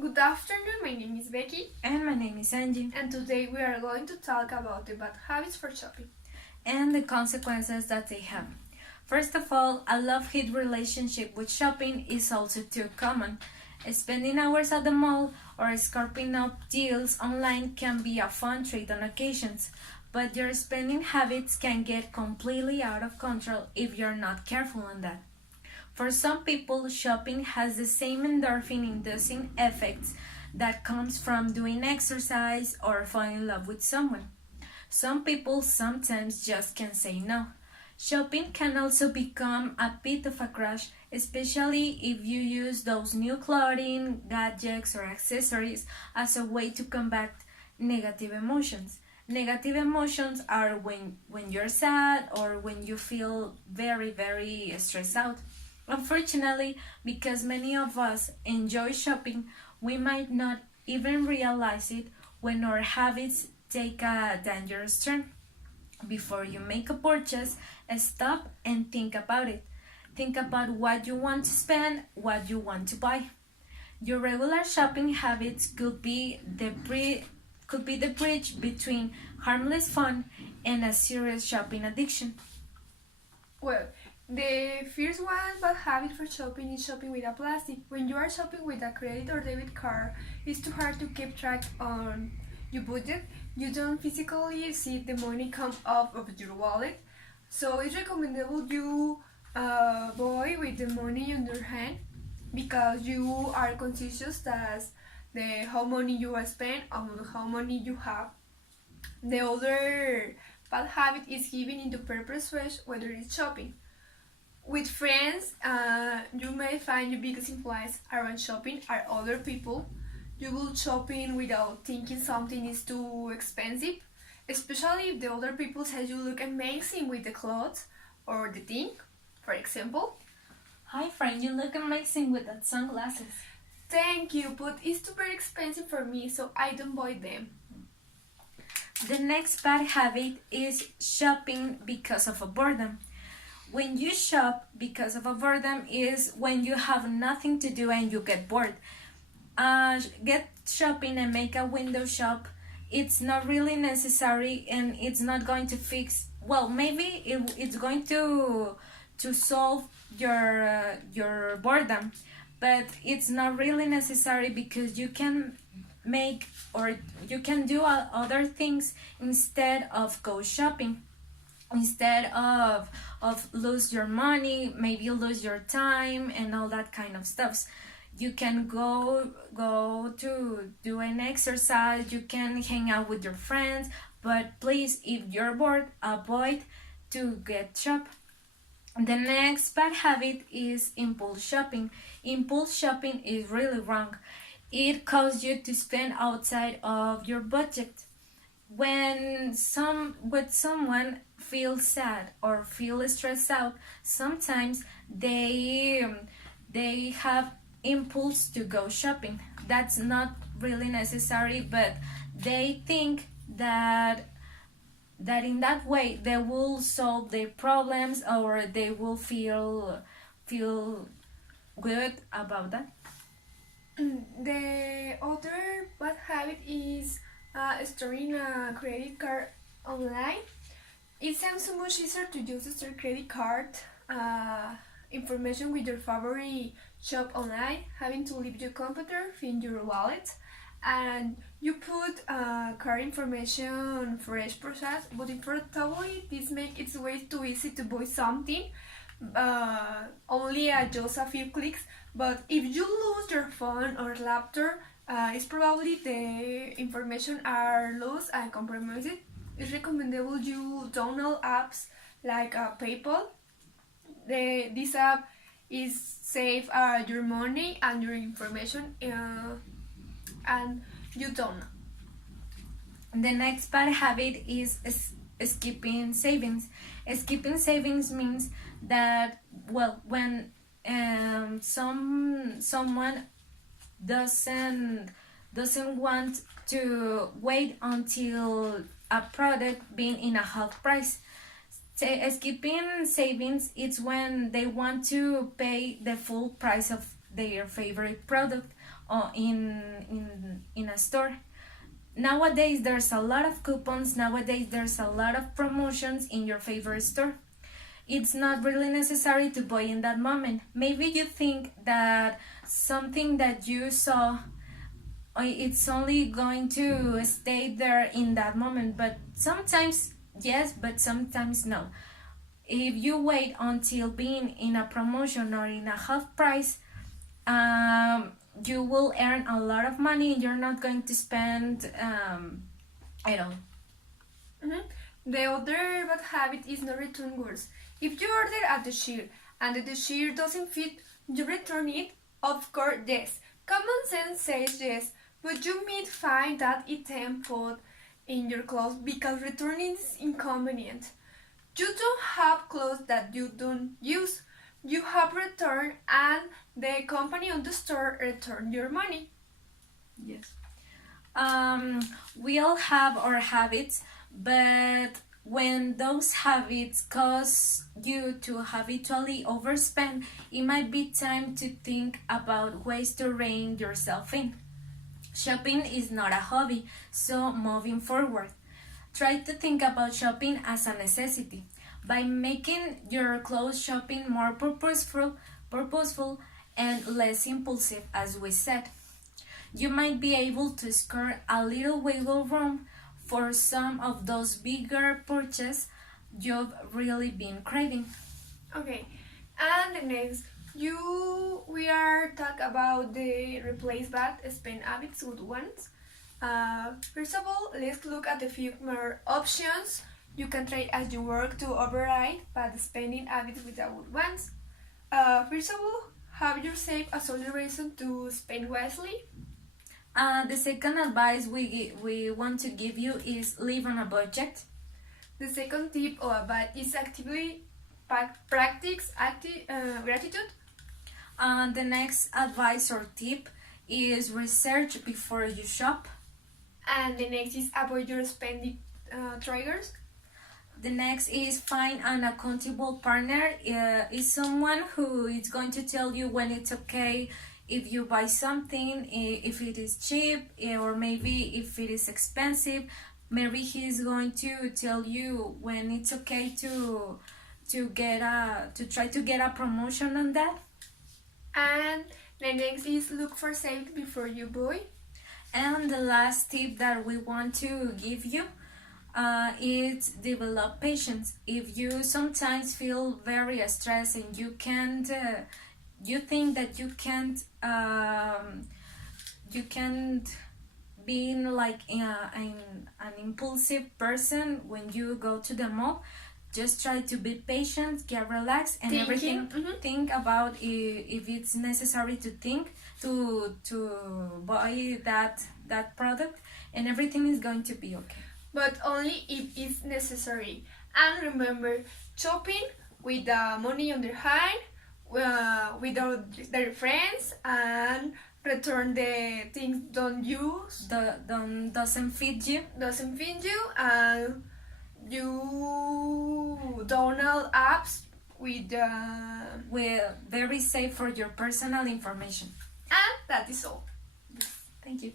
Good afternoon, my name is Becky, And my name is Angie, and today we are going to talk about the bad habits for shopping. and the consequences that they have. First of all, a love-hate relationship with shopping is also too common. Spending hours at the mall or scalping up deals online can be a fun treat on occasions, but your spending habits can get completely out of control if you're not careful on that. For some people, shopping has the same endorphin-inducing effects that comes from doing exercise or falling in love with someone. Some people sometimes just can't say no. Shopping can also become a bit of a crush, especially if you use those new clothing, gadgets, or accessories as a way to combat negative emotions. Negative emotions are when you're sad or when you feel very stressed out. Unfortunately, because many of us enjoy shopping, we might not even realize it when our habits take a dangerous turn. Before you make a purchase, stop and think about it. Think about what you want to spend, what you want to buy. Your regular shopping habits could be the bridge between harmless fun and a serious shopping addiction. Well, the first one bad habit for shopping is shopping with a plastic. When you are shopping with a credit or debit card, it's too hard to keep track on your budget. You don't physically see the money come out of your wallet, so it's recommendable you buy with the money in your hand because you are conscious that the how money you spend and how money you have. The other bad habit is giving into peer persuasion, whether it's shopping. With friends, you may find your biggest influence around shopping are other people. You will shopping without thinking something is too expensive, especially if the other people say you look amazing with the clothes or the thing, for example. Hi friend, you look amazing with that sunglasses. Thank you, but it's too very expensive for me, so I don't buy them. The next bad habit is shopping because of a boredom. When you shop because of a boredom is when you have nothing to do and you get bored. Get shopping and make a window shop. It's not really necessary and it's not going to fix. Well, maybe it's going to solve your boredom, but it's not really necessary because you can make or you can do other things instead of go shopping, instead of lose your money, maybe lose your time and all that kind of stuff. You can go to do an exercise, you can hang out with your friends, but please, if you're bored, avoid to get shop. The next bad habit is impulse shopping. Impulse shopping is really wrong. It causes you to spend outside of your budget. When someone feels sad or feel stressed out, sometimes they have impulse to go shopping. That's not really necessary, but they think that in that way they will solve their problems or they will feel good about that. The other bad habit is storing a credit card online. It sounds so much easier to use your credit card information with your favorite shop online, having to leave your computer, find your wallet, and you put card information fresh process, but unfortunately this makes it way too easy to buy something only at just a few clicks. But if you lose your phone or laptop, it's probably the information are lost and compromised. It's recommendable you download apps like PayPal. This app is save your money and your information, and you don't know. The next bad habit is skipping savings. Skipping savings means that, well, when someone doesn't want to wait until a product being in a half price. Skipping savings is when they want to pay the full price of their favorite product in a store. Nowadays there's a lot of coupons, nowadays there's a lot of promotions in your favorite store. It's not really necessary to buy in that moment. Maybe you think that something that you saw, it's only going to stay there in that moment, but sometimes yes, but sometimes no. If you wait until being in a promotion or in a half price, you will earn a lot of money. You're not going to spend at all. The other bad habit is no return goods. If you order at the sheer and the sheer doesn't fit, you return it. Of course, yes. Common sense says yes, but you might find that item put in your clothes because returning is inconvenient. You don't have clothes that you don't use. You have returned and the company on the store return your money. Yes. We all have our habits, but when those habits cause you to habitually overspend, it might be time to think about ways to rein yourself in. Shopping is not a hobby, so moving forward, try to think about shopping as a necessity. By making your clothes shopping more purposeful and less impulsive, as we said, you might be able to score a little wiggle room for some of those bigger purchases you've really been craving. Okay, and the next, we are talk about the replace bad spend habits with ones. First of all, let's look at a few more options you can try as you work to override bad spending habits with the good ones. First of all, have yourself a solid reason to spend wisely. The second advice we want to give you is live on a budget. The second tip or advice is actively practice gratitude. The next advice or tip is research before you shop. And the next is avoid your spending triggers. The next is find an accountable partner. Is someone who is going to tell you when it's okay if you buy something, if it is cheap, or maybe if it is expensive. Maybe he's going to tell you when it's okay to try to get a promotion on that. And the next is look for sales before you buy. And the last tip that we want to give you is develop patience. If you sometimes feel very stressed and you can't, you think that you can't being like an impulsive person when you go to the mall. Just try to be patient, get relaxed, and everything. Think about if it's necessary to think to buy that product, and everything is going to be okay. But only if it's necessary. And remember, shopping with the money on their hand, without their friends, and return the things don't use, doesn't fit you, and you download apps with very safe for your personal information. and that is all. Thank you.